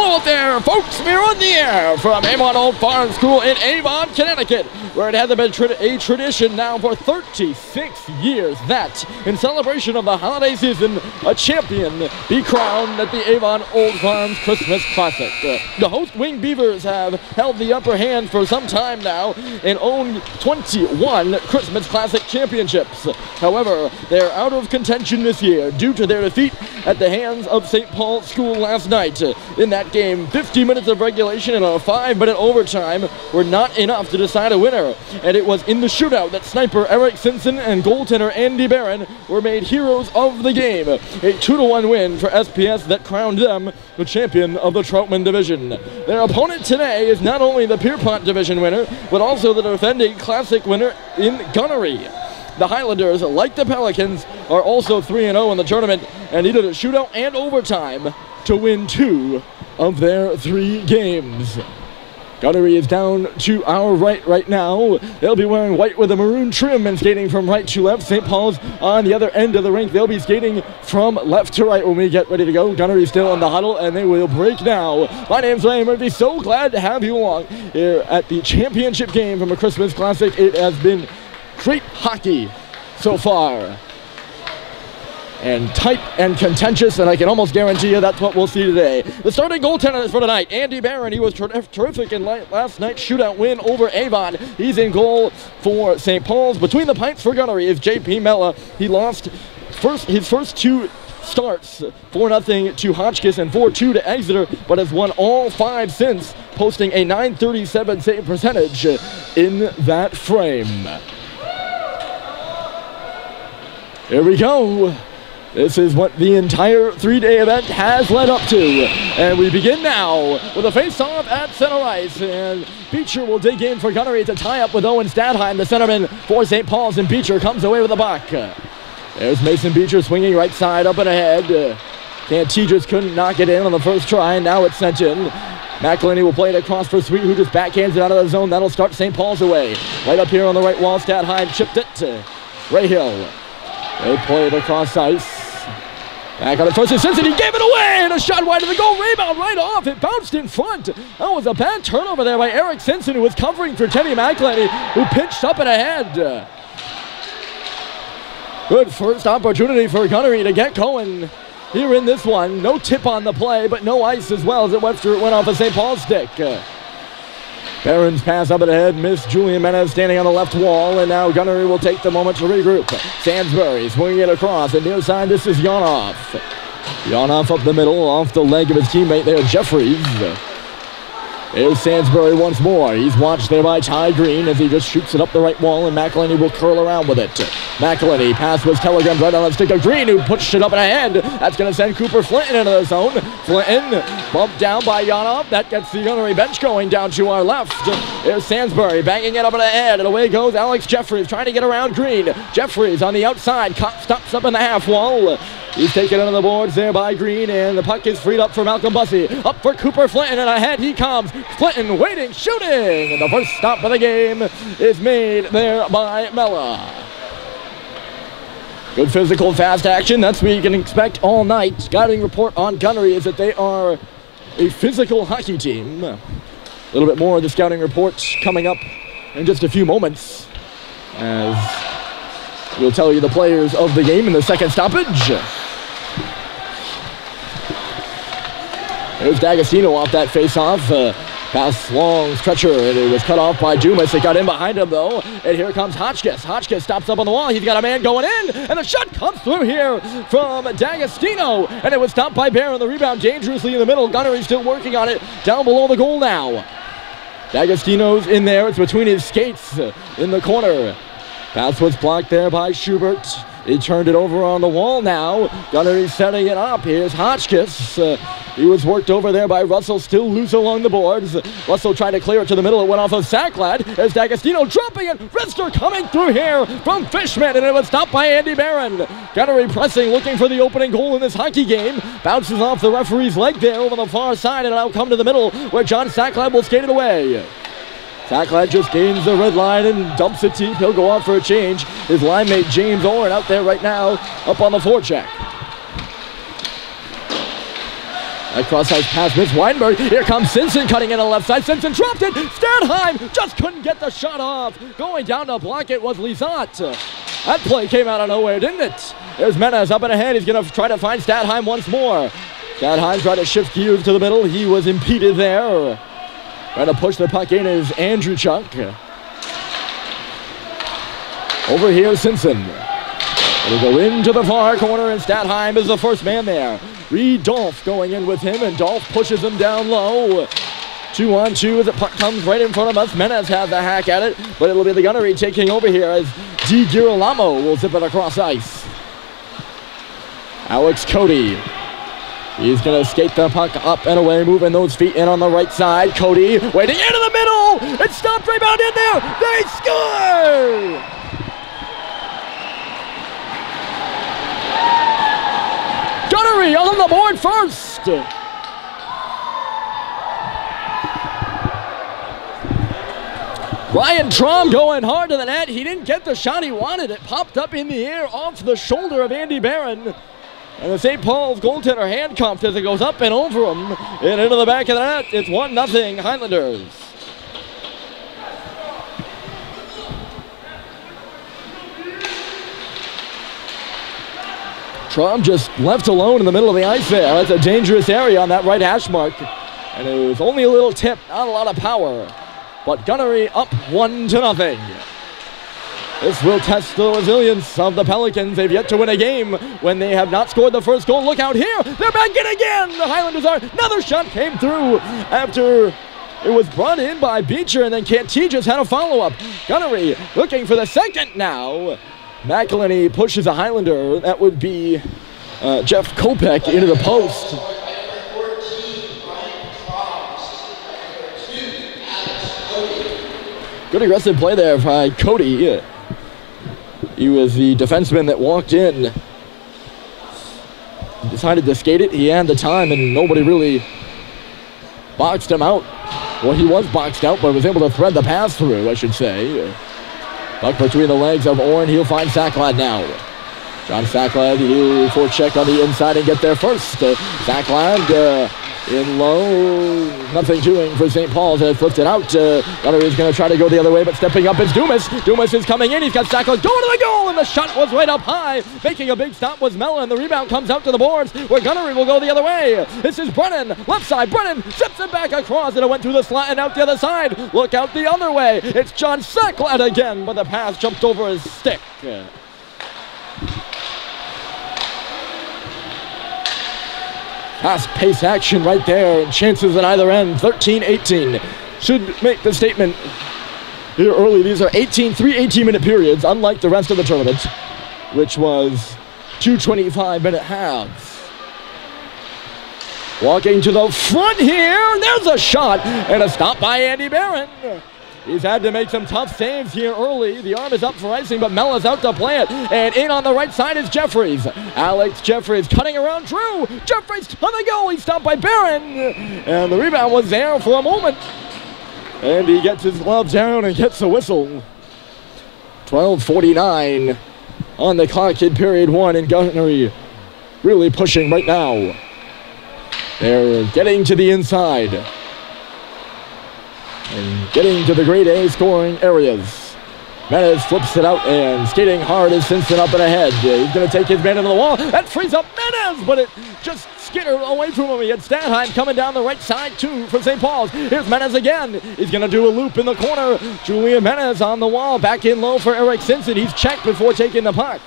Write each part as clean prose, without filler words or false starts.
Hello out there, folks. We're on the air from Avon Old Farm School in Avon, Connecticut, where it has been a tradition now for 36 years that, in celebration of the holiday season, a champion be crowned at the Avon Old Farms Christmas Classic. The host Wing Beavers have held the upper hand for some time now and own 21 Christmas Classic championships. However, they're out of contention this year due to their defeat at the hands of St. Paul School last night. In that game, 50 minutes of regulation and a 5-minute overtime were not enough to decide a winner. And it was in the shootout that sniper Eric Simpson and goaltender Andy Barron were made heroes of the game. A 2-1 win for SPS that crowned them the champion of the Troutman Division. Their opponent today is not only the Pierpont Division winner, but also the defending Classic winner in Gunnery. The Highlanders, like the Pelicans, are also 3-0 in the tournament and needed a shootout and overtime to win 2 of their 3 games. Gunnery is down to our right now. They'll be wearing white with a maroon trim and skating from right to left. St. Paul's on the other end of the rink. They'll be skating from left to right when we get ready to go. Gunnery's still in the huddle, and they will break now. My name's Ray Murphy. So glad to have you along here at the championship game from a Christmas Classic. It has been great hockey so far, and tight and contentious, and I can almost guarantee you that's what we'll see today. The starting goaltender for tonight, Andy Barron. He was terrific in last night's shootout win over Avon. He's in goal for St. Paul's. Between the pints for Gunnery is J.P. Mella. He lost his first 2 starts, 4-0 to Hotchkiss and 4-2 to Exeter, but has won all 5 since, posting a .937 save percentage in that frame. Here we go. This is what the entire 3-day event has led up to. And we begin now with a face-off at center ice. And Beecher will dig in for Gunnery to tie up with Owen Stadheim, the centerman for St. Paul's, and Beecher comes away with the buck. There's Mason Beecher swinging right side up and ahead. Cantigis couldn't knock it in on the first try, and now it's sent in. McElhinney will play it across for Sweet, who just backhands it out of the zone. That'll start St. Paul's away. Right up here on the right wall, Stadheim chipped it to Rahill. They play it across ice. Back on it first, Simpson, he gave it away, and a shot wide of the goal, rebound right off. It bounced in front. That was a bad turnover there by Eric Simpson, who was covering for Teddy McElhinney, who pitched up and ahead. Good first opportunity for Gunnery to get going here in this one. No tip on the play, but no ice as well as it went off a St. Paul's stick. Barron's pass up and ahead, missed. Julian Menez standing on the left wall, and now Gunnery will take the moment to regroup. Sansbury swinging it across, and near side, this is Yonoff. Yonoff up the middle, off the leg of his teammate there, Jeffries. There's Sansbury once more. He's watched there by Ty Green as he just shoots it up the right wall, and McElhinney will curl around with it. McElhinney, pass was telegrammed right on the stick of Green, who pushed it up and ahead. That's going to send Cooper Flinton into the zone. Flinton bumped down by Yonoff. That gets the Gunnery bench going down to our left. There's Sansbury banging it up and ahead, and away goes Alex Jeffries trying to get around Green. Jeffries on the outside, stops up in the half wall. He's taken under the boards there by Green, and the puck is freed up for Malcolm Bussey. Up for Cooper Flinton, and ahead he comes. Flinton waiting, shooting! And the first stop of the game is made there by Mella. Good physical, fast action. That's what you can expect all night. Scouting report on Gunnery is that they are a physical hockey team. A little bit more of the scouting report coming up in just a few moments, as we'll tell you the players of the game in the second stoppage. There's D'Agostino off that face-off. Pass long stretcher, and it was cut off by Dumas. It got in behind him, though. And here comes Hotchkiss. Hotchkiss stops up on the wall. He's got a man going in, and the shot comes through here from D'Agostino. And it was stopped by Barron. The rebound dangerously in the middle. Gunnery still working on it down below the goal now. D'Agostino's in there. It's between his skates in the corner. Pass was blocked there by Schubert. He turned it over on the wall now. Gunnery setting it up. Here's Hotchkiss. He was worked over there by Russell, still loose along the boards. Russell tried to clear it to the middle. It went off of Sacklad. There's D'Agostino dropping it. Rister coming through here from Fishman, and it was stopped by Andy Barron. Gunnery pressing, looking for the opening goal in this hockey game. Bounces off the referee's leg there over the far side, and it'll come to the middle where John Sacklad will skate it away. Sacklad just gains the red line and dumps it deep. He'll go out for a change. His line mate James Oren out there right now, up on the forecheck. That cross-ice pass missed Weinberg. Here comes Simpson cutting in on the left side. Simpson dropped it. Stadheim just couldn't get the shot off. Going down to block it was Lizotte. That play came out of nowhere, didn't it? There's Menez up and ahead. He's going to try to find Stadheim once more. Stadheim tried to shift gears to the middle. He was impeded there. Trying to push the puck in is Andrew Chuck. Over here, Simpson. It'll go into the far corner, and Stadheim is the first man there. Reed Dolph going in with him, and Dolph pushes him down low. 2-on-2 as the puck comes right in front of us. Menez has a hack at it, but it'll be the Gunnery taking over here as Di Girolamo will zip it across ice. Alex Cody. He's going to skate the puck up and away, moving those feet in on the right side. Cody waiting into the middle. It's stopped right about in there. They score! Gunnery on the board first. Ryan Traum going hard to the net. He didn't get the shot he wanted. It popped up in the air off the shoulder of Andy Barron. And the St. Paul's goaltender handcuffed as it goes up and over him and into the back of the net. It's 1-0 Highlanders. Traum just left alone in the middle of the ice there. That's a dangerous area on that right hash mark. And it was only a little tip, not a lot of power. But Gunnery up 1-0. This will test the resilience of the Pelicans. They've yet to win a game when they have not scored the first goal. Look out here. They're back in again. The Highlanders are. Another shot came through after it was brought in by Beecher, and then Canty just had a follow-up. Gunnery looking for the second now. McElhenney pushes a Highlander. That would be Jeff Kopech into the post. Good aggressive play there by Cody. He was the defenseman that walked in. He decided to skate it. He had the time, and nobody really boxed him out. Well, he was boxed out, but was able to thread the pass through, I should say. Puck between the legs of Orrin. He'll find Sacklad now. John Sacklad, he'll forecheck on the inside and get there first. Sacklad in low. Nothing doing for St. Paul's. Has flipped it out. Gunnery is going to try to go the other way, but stepping up is Dumas. Dumas is coming in. He's got Sacklad going to the goal, and the shot was right up high. Making a big stop was Mellon. The rebound comes out to the boards, where Gunnery will go the other way. This is Brennan. Left side. Brennan zips it back across, and it went through the slot and out the other side. Look out the other way. It's John Sacklad again, but the pass jumped over his stick. Fast-paced action right there, and chances at either end. 13-18. Should make the statement here early. These are 3 18-minute periods, unlike the rest of the tournament, which was 2 25-minute halves. Walking to the front here. There's a shot, and a stop by Andy Barron. He's had to make some tough saves here early. The arm is up for icing, but Mella's out to play it. And in on the right side is Jeffries. Alex Jeffries cutting around Drew. Jeffries on the goal. He's stopped by Barron. And the rebound was there for a moment. And he gets his glove down and gets a whistle. 12:49 on the clock in period 1, and Gunnery really pushing right now. They're getting to the inside and getting to the grade A scoring areas. Menez flips it out, and skating hard is Simpson up and ahead. He's going to take his man into the wall. That frees up Menez, but it just skittered away from him. He had Stadheim coming down the right side, too, for St. Paul's. Here's Menez again. He's going to do a loop in the corner. Julian Menez on the wall. Back in low for Eric Simpson. He's checked before taking the puck.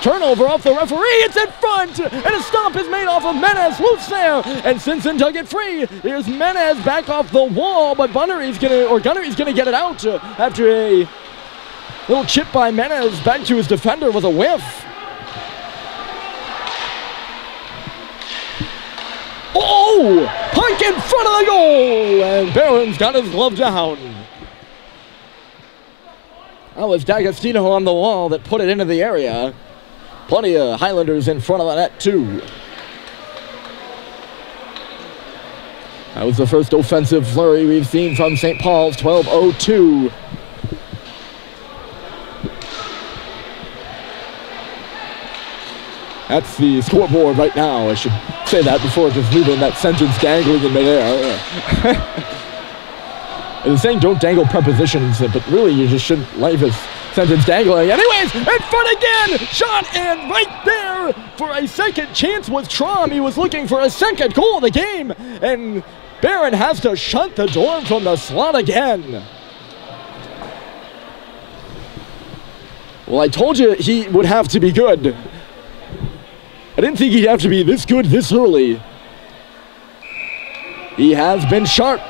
Turnover off the referee. It's in front, and a stomp is made off of Menez. Loose there, and Simpson dug it free. Here's Menez back off the wall, but Gunnery's gonna get it out after a little chip by Menez back to his defender with a whiff. Oh! Puck in front of the goal, and Barron's got his glove down. That was D'Agostino on the wall that put it into the area. Plenty of Highlanders in front of the net, too. That was the first offensive flurry we've seen from St. Paul's. 12:02. That's the scoreboard right now. I should say that before just leaving that sentence dangling in midair. It's saying don't dangle prepositions, but really you just shouldn't leave a sentence dangling. Anyways, in front again! Shot in right there for a second chance with Trom. He was looking for a second goal of the game, and Barron has to shut the door from the slot again. Well, I told you he would have to be good. I didn't think he'd have to be this good this early. He has been sharp.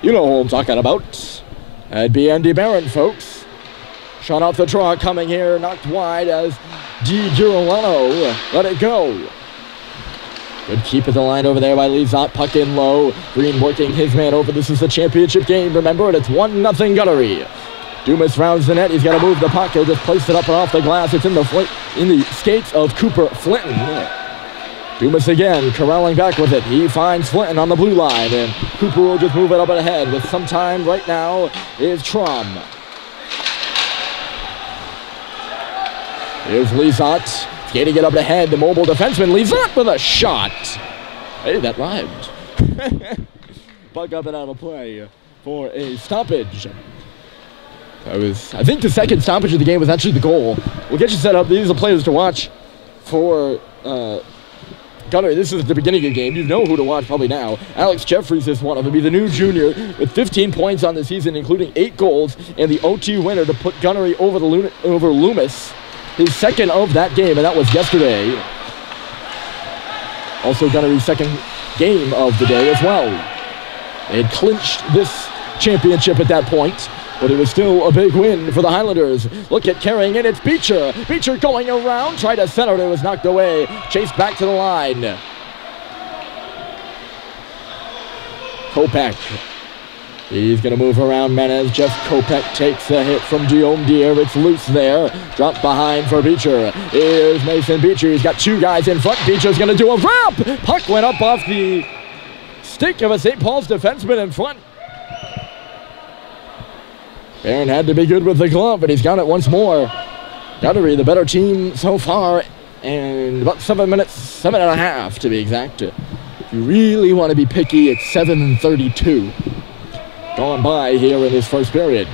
You know who I'm talking about. That'd be Andy Barron, folks. Shot off the draw coming here, knocked wide as Di Girolano let it go. Good keep at the line over there by Lizotte. Puck in low. Green working his man over. This is the championship game, remember, and it's 1-0 Gunnery. Dumas rounds the net. He's got to move the puck. He'll just place it up and off the glass. It's in the skates of Cooper Flinton. Dumas again, corralling back with it. He finds Flinton on the blue line, and Cooper will just move it up and ahead. With some time right now is Trom. Here's Lizotte. Skating it up ahead. The mobile defenseman, Lizotte with a shot. Hey, that rhymed. Puck up and out of play for a stoppage. I think the second stoppage of the game was actually the goal. We'll get you set up. These are the players to watch for Gunnery. This is the beginning of the game. You know who to watch probably now. Alex Jeffries is one of them. He's a new junior with 15 points on the season, including 8 goals, and the OT winner to put Gunnery over Loomis. His second of that game, and that was yesterday. Also Gunnery's second game of the day as well. They had clinched this championship at that point, but it was still a big win for the Highlanders. Look at carrying it, it's Beecher. Beecher going around, tried to center it, it was knocked away. Chased back to the line. Kopech. He's going to move around Menez. Jeff Kopech takes a hit from Guillaume Dier. It's loose there. Dropped behind for Beecher. Here's Mason Beecher. He's got 2 guys in front. Beecher's going to do a wrap. Puck went up off the stick of a St. Paul's defenseman in front. Barron had to be good with the glove, but he's got it once more. Gunnery, the better team so far, and about 7 minutes, 7.5 to be exact. If you really want to be picky, it's 7:32. Gone by here in this first period.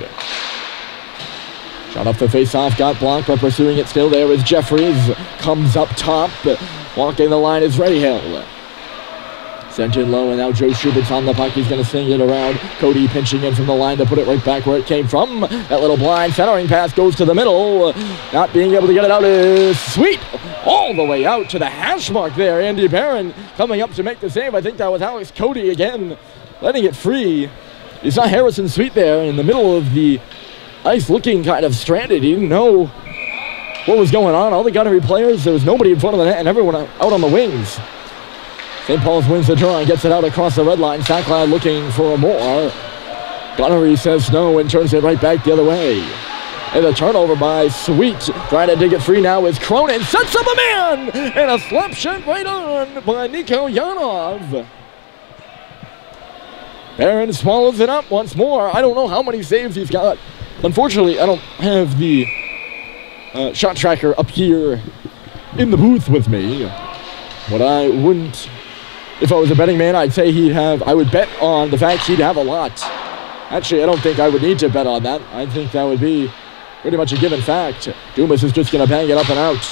Shot off the face-off, got blocked, but pursuing it still. There is Jeffries, comes up top. Walking the line is Rahill. Sent in low, and now Joe Schubert's on the puck. He's going to sling it around. Cody pinching in from the line to put it right back where it came from. That little blind centering pass goes to the middle. Not being able to get it out is Sweet. All the way out to the hash mark there. Andy Barron coming up to make the save. I think that was Alex Cody again, letting it free. You saw Harrison Sweet there in the middle of the ice looking kind of stranded. He didn't know what was going on. All the Gunnery players, there was nobody in front of the net and everyone out on the wings. St. Paul's wins the draw and gets it out across the red line. Sacklad looking for more. Gunnery says no and turns it right back the other way. And a turnover by Sweet. Trying to dig it free now is Cronin. Sets up a man! And a slap shot right on by Nico Yanov. Barron swallows it up once more. I don't know how many saves he's got. Unfortunately, I don't have the shot tracker up here in the booth with me. But I wouldn't, if I was a betting man, I'd say I would bet on the fact he'd have a lot. Actually, I don't think I would need to bet on that. I think that would be pretty much a given fact. Dumas is just going to bang it up and out.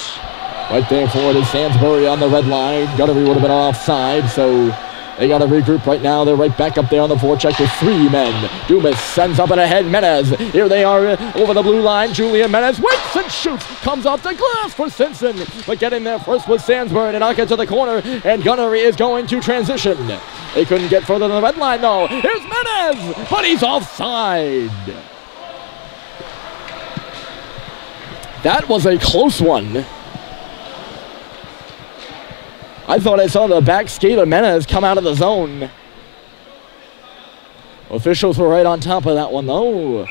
Right there for it is Sansbury on the red line. Gunnery would have been offside, so they got to regroup right now. They're right back up there on the forecheck with 3 men. Dumas sends up and ahead. Menez. Here they are over the blue line. Julian Menez waits and shoots. Comes off the glass for Simpson. But getting there first was Sansbury to knock it to the corner. And Gunnery is going to transition. They couldn't get further than the red line though. Here's Menez. But he's offside. That was a close one. I thought I saw the back skate of Menez come out of the zone. Officials were right on top of that one, though.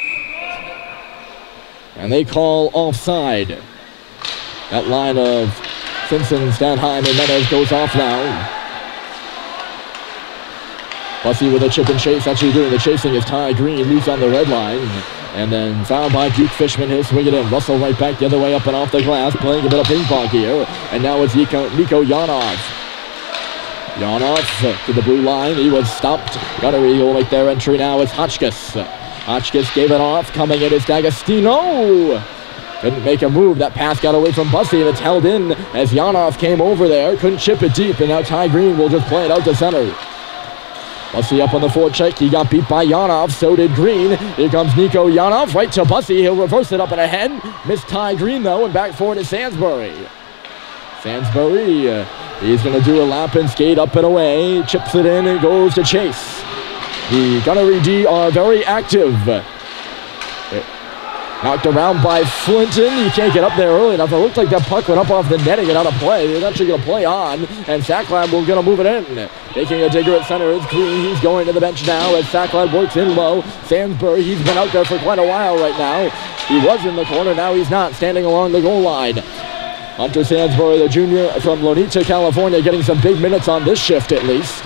And they call offside. That line of Simpson, Stanheim, and Menez goes off now. Bussey with a chip and chase. Actually doing the chasing is Ty Green, loose on the red line. And then fouled by Duke Fishman. He'll swing it in. Russell right back the other way up and off the glass, playing a bit of ping pong here. And now it's Nico Yanov. Yanov to the blue line. He was stopped. Gunnery will make their entry now. It's Hotchkiss. Hotchkiss gave it off. Coming in is D'Agostino. Couldn't make a move. That pass got away from Bussey, and it's held in as Yanov came over there. Couldn't chip it deep, and now Ty Green will just play it out to center. Bussey up on the forecheck. He got beat by Yanov. So did Green. Here comes Nico Yanov right to Bussey. He'll reverse it up and ahead. Missed Ty Green, though, and back forward to Sansbury. Sansbury, he's going to do a lap and skate up and away. Chips it in and goes to Chase. The Gunnery D are very active. Knocked around by Flinton. He can't get up there early enough. It looked like that puck went up off the netting and out of play. He's actually going to play on, and Sacklab will going to move it in. Taking a digger at center is Green. He's going to the bench now as Sacklab works in low. Sansbury, he's been out there for quite a while right now. He was in the corner. Now he's not, standing along the goal line. Hunter Sansbury, the junior from Lonita, California, getting some big minutes on this shift at least.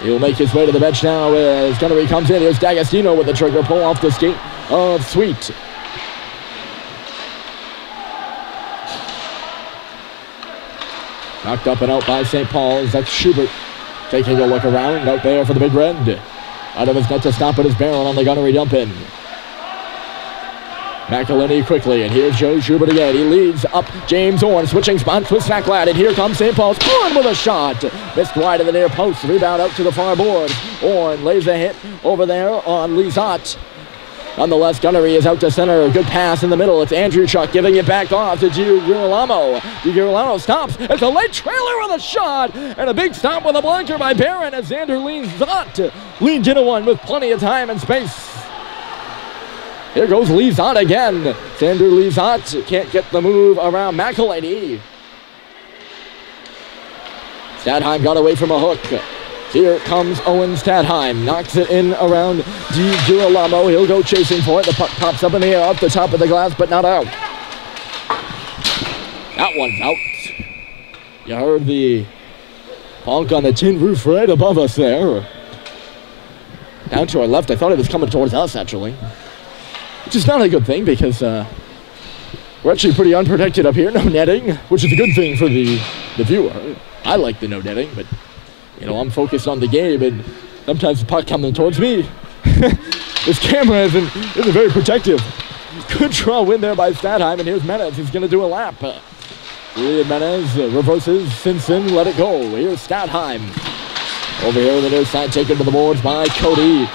He'll make his way to the bench now as Gunnery comes in. Here's D'Agostino with the trigger pull off the skate of Sweet. Knocked up and out by St. Paul's. That's Schubert taking a look around out there for the Big Red. Out of his net to stop at his barrel on the Gunnery dump in. McElhenney quickly, and here's Joe Schubert again. He leads up James Orn, switching spots with Sacklad, and here comes St. Paul's. Orn with a shot. Missed wide of the near post. Rebound out to the far board. Orn lays a hit over there on Lizotte. Nonetheless, Gunnery is out to center. Good pass in the middle. It's Andrew Chuck giving it back off to DiGirolamo. DiGirolamo stops. It's a late trailer with a shot. And a big stop with a blanker by Barron as Xander Lizotte leans into one with plenty of time and space. Here goes Lizotte again. Xander Lizotte can't get the move around McElhenney. Stadheim got away from a hook. Here comes Owen Stadheim. Knocks it in around DiGirolamo. He'll go chasing for it. The puck pops up in the air off the top of the glass, but not out. That one's out. You heard the honk on the tin roof right above us there. Down to our left. I thought it was coming towards us, actually. Which is not a good thing because we're actually pretty unprotected up here. No netting, which is a good thing for the viewer. I like the no netting, but you know, I'm focused on the game, and sometimes the puck coming towards me. This camera isn't very protective. Good draw win there by Stadheim, and here's Menez. He's going to do a lap. Julian Menez reverses, Simpson, let it go. Here's Stadheim. Over here on the near side, taken to the boards by Cody.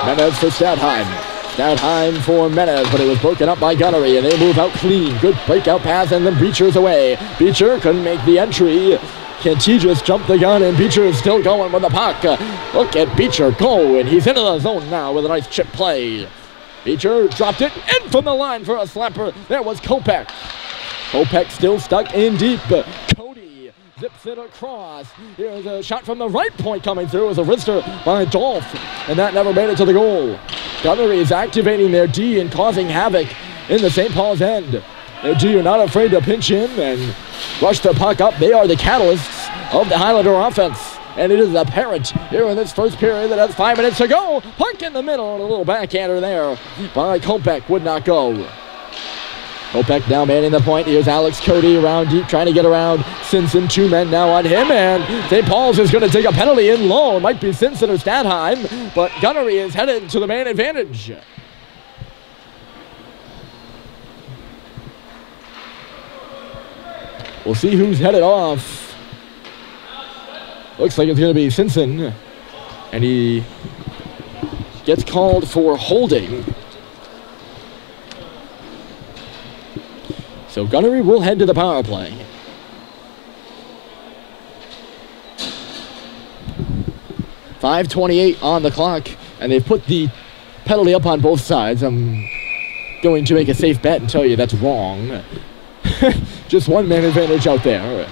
Menez for Stadheim. Stadheim for Menez, but it was broken up by Gunnery, and they move out clean. Good breakout pass, and then Beecher's away. Beecher couldn't make the entry. Cantigis jumped the gun, and Beecher is still going with the puck. Look at Beecher go, and he's into the zone now with a nice chip play. Beecher dropped it in from the line for a slapper. There was Kopech. Kopech still stuck in deep. Cody zips it across. Here's a shot from the right point coming through as a wrister by Dolph, and that never made it to the goal. Gunnery is activating their D and causing havoc in the St. Paul's end. Their D are not afraid to pinch in and rush the puck up. They are the catalysts of the Highlander offense. And it is apparent here in this first period that has 5 minutes to go. Puck in the middle and a little backhander there by Kopech would not go. Kopech now manning the point. Here's Alex Cody around deep, trying to get around Simpson. 2 men now on him, and St. Paul's is going to take a penalty in low. It might be Simpson or Stadheim, but Gunnery is headed to the man advantage. We'll see who's headed off. Looks like it's going to be Simpson, and he gets called for holding. So Gunnery will head to the power play. .5:28 on the clock, and they've put the penalty up on both sides. I'm going to make a safe bet and tell you that's wrong. Just one man advantage out there.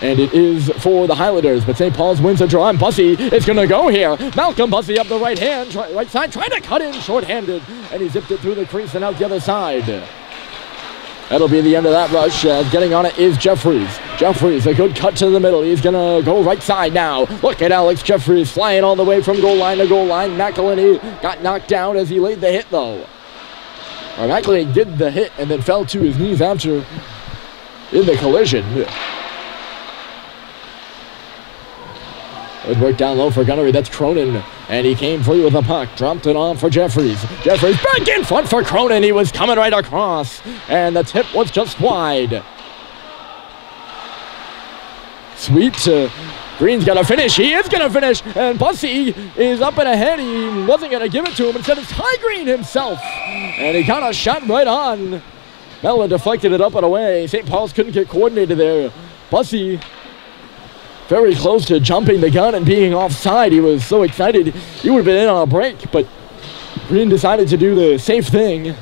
And it is for the Highlanders, but St. Paul's wins a draw, and Bussey is going to go here. Malcolm Bussey up the right hand, right side, trying to cut in short-handed, and he zipped it through the crease and out the other side. That'll be the end of that rush. Getting on it is Jeffries. Jeffries, a good cut to the middle. He's going to go right side now. Look at Alex Jeffries flying all the way from goal line to goal line. McElhinney got knocked down as he laid the hit, though. Or McElhinney did the hit and then fell to his knees after in the collision. Good work down low for Gunnery. That's Cronin. And he came free with the puck. Dropped it on for Jeffries. Jeffries back in front for Cronin. He was coming right across. And the tip was just wide. Sweet. Green's going to finish. He is going to finish. And Bussey is up and ahead. He wasn't going to give it to him. Instead, it's Ty Green himself. And he got a shot right on. Mella deflected it up and away. St. Paul's couldn't get coordinated there. Bussey very close to jumping the gun and being offside. He was so excited. He would have been in on a break, but Green decided to do the safe thing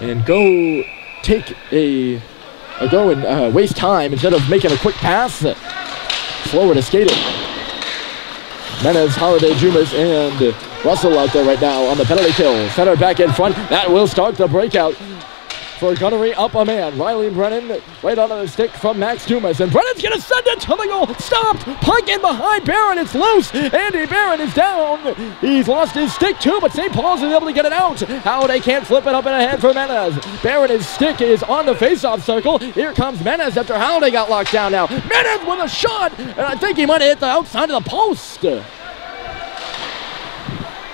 and go take go and waste time instead of making a quick pass. Slower to skate it. Menez, Holiday, Jumas, and Russell out there right now on the penalty kill. Center back in front. That will start the breakout for Gunnery. Up a man. Riley Brennan right onto the stick from Max Dumas. And Brennan's going to send it to the goal. Stopped. Puck in behind Barron. It's loose. Andy Barron is down. He's lost his stick too, but St. Paul's is able to get it out. How they can't flip it up and ahead for Menez. Barron's stick is on the face-off circle. Here comes Menez after Holiday got locked down now. Menez with a shot, and I think he might have hit the outside of the post.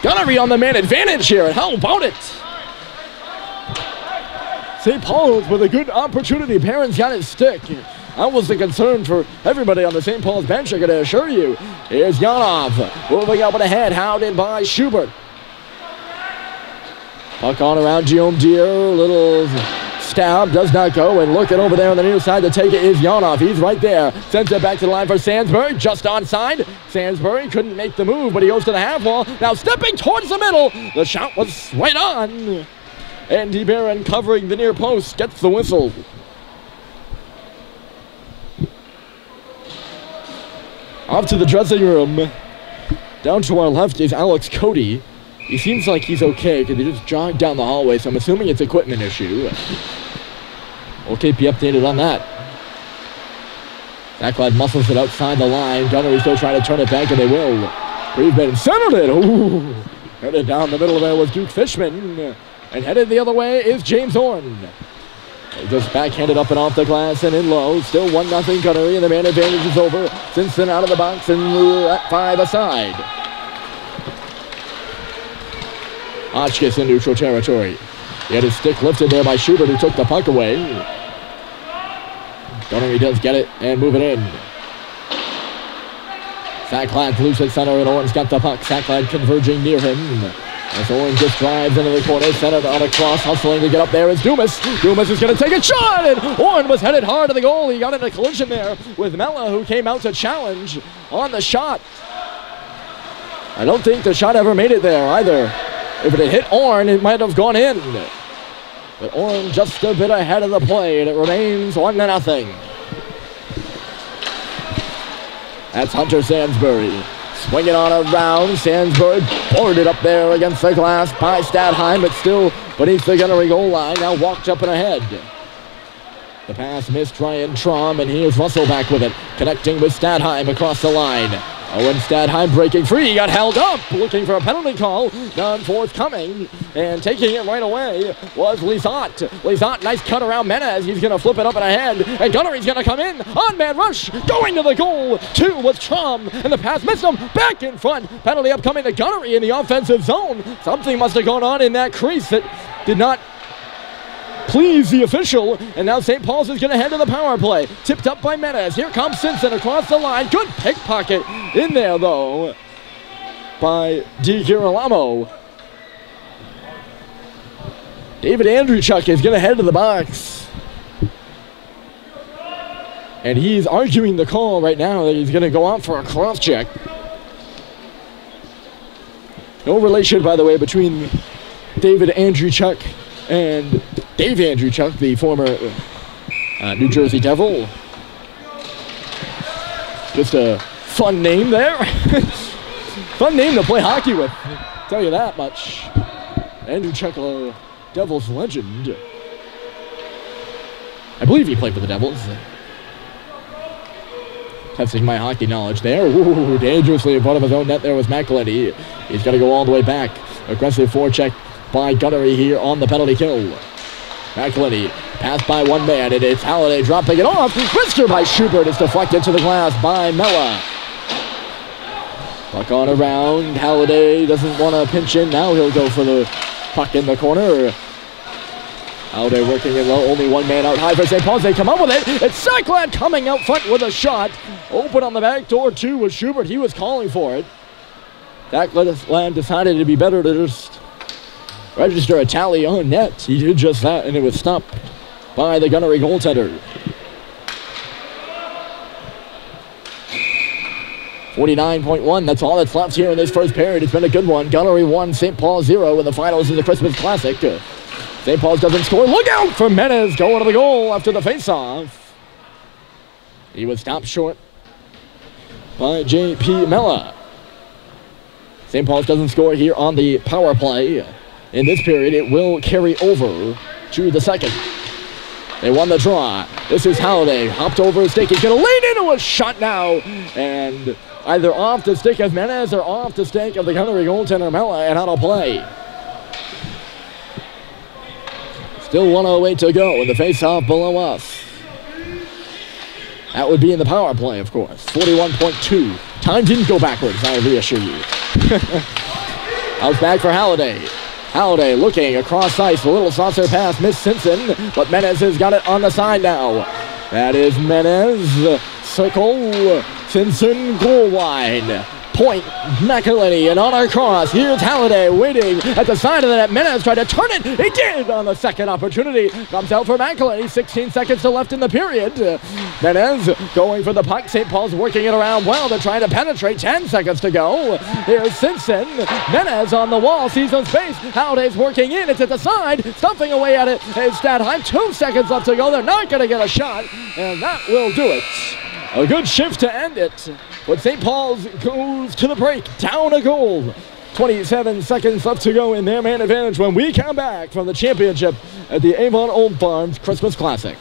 Gunnery on the man advantage here, and how about it? St. Paul's with a good opportunity. Barron's got his stick. That was the concern for everybody on the St. Paul's bench, I can assure you. Here's Yanov moving up and ahead, hounded by Schubert. Puck on around Guillaume Deere, little stab, does not go, and looking over there on the near side to take it is Yanov. He's right there. Sends it back to the line for Sandsbury, just onside. Sandsbury couldn't make the move, but he goes to the half wall. Now stepping towards the middle. The shot was right on. Andy Barron covering the near post, gets the whistle. Off to the dressing room. Down to our left is Alex Cody. He seems like he's okay because he just jogged down the hallway, so I'm assuming it's an equipment issue. We'll keep you updated on that. Backlad muscles it outside the line. Gunnery still trying to turn it back, and they will. Friedman centered it. Ooh. Headed down the middle there was Duke Fishman. And headed the other way is James Horn. Just backhanded up and off the glass and in low. Still 1-0 Gunnery, and the man advantage is over. Simpson out of the box and at 5 aside. Hotchkiss in neutral territory. He had his stick lifted there by Schubert, who took the puck away. Gunnery does get it and move it in. Sacklad loose at center, and Owen's got the puck. Sacklad converging near him. As Owen just drives into the corner, centered on a cross, hustling to get up there is Dumas. Dumas is going to take a shot, and Owen was headed hard to the goal. He got in a collision there with Mella, who came out to challenge on the shot. I don't think the shot ever made it there either. If it had hit Orn, it might have gone in. But Orn just a bit ahead of the play, and it remains 1-0. That's Hunter Sandsbury. Swinging on around, Sandsbury boarded up there against the glass by Stadheim, but still beneath the Gunnery goal line, now walked up and ahead. The pass missed Ryan Traum, and here's Russell back with it, connecting with Stadheim across the line. Owen Stadheim breaking free, got held up, looking for a penalty call, none forthcoming, and taking it right away was Lizotte. Lizotte, nice cut around Menez, he's going to flip it up and ahead, and Gunnery's going to come in, on-man rush, going to the goal, 2 with Traum, and the pass missed him, back in front, penalty upcoming to Gunnery in the offensive zone. Something must have gone on in that crease that did not please the official, and now St. Paul's is going to head to the power play. Tipped up by Menez. Here comes Simpson across the line. Good pickpocket in there, though, by DiGirolamo. David Andrewchuk is going to head to the box. And he's arguing the call right now that he's going to go out for a cross-check. No relation, by the way, between David Andrewchuk and Dave Andrewchuk, the former New Jersey Devil. Just a fun name there. Fun name to play hockey with, I'll tell you that much. Andrewchuk, a Devils legend. I believe he played for the Devils. Testing my hockey knowledge there. Ooh, dangerously in front of his own net there was McElhenney. He's going to go all the way back. Aggressive forecheck by Gunnery here on the penalty kill. McElhenney passed by one man, and it's Halliday dropping it off. Wrister by Schubert is deflected to the glass by Mella. Puck on around. Halliday doesn't want to pinch in. Now he'll go for the puck in the corner. Halliday working in low. Only one man out high for St. Paul's. They come up with it. It's Sackland coming out front with a shot. Open on the back door, too, with Schubert. He was calling for it. Sackland decided it'd be better to just register a tally on net. He did just that, and it was stopped by the Gunnery goaltender. 49.1, that's all that's left here in this first period. It's been a good one. Gunnery 1, St. Paul 0 in the finals of the Christmas Classic. St. Paul's doesn't score. Look out for Menez going to the goal after the face-off. He was stopped short by J.P. Mella. St. Paul's doesn't score here on the power play. In this period, it will carry over to the second. They won the draw. This is Halliday. Hopped over his stick. He's going to lean into a shot now. And either off the stick of Menez or off the stick of the Gunnery goaltender Mella, and out of play. Still 1:08 to go in the face-off below us. That would be in the power play, of course. 41.2. Time didn't go backwards, I reassure you. Out back for Halliday. Halliday looking across ice. A little saucer pass. Missed Simpson, but Menez has got it on the side now. That is Menez. Circle. Simpson goal line. Point. McElhenney, and on our cross. Here's Halliday waiting at the side of the net. Menez tried to turn it. He did on the second opportunity. Comes out for McElhenney. 16 seconds to left in the period. Menez going for the puck. St. Paul's working it around well. They're trying to penetrate. 10 seconds to go. Here's Simpson. Menez on the wall. Sees no space. Halliday's working in. It's at the side. Stumping away at it. It's Stadheim. 2 seconds left to go. They're not going to get a shot. And that will do it. A good shift to end it. But St. Paul's goes to the break, down a goal. 27 seconds left to go in their man advantage when we come back from the championship at the Avon Old Farms Christmas Classic.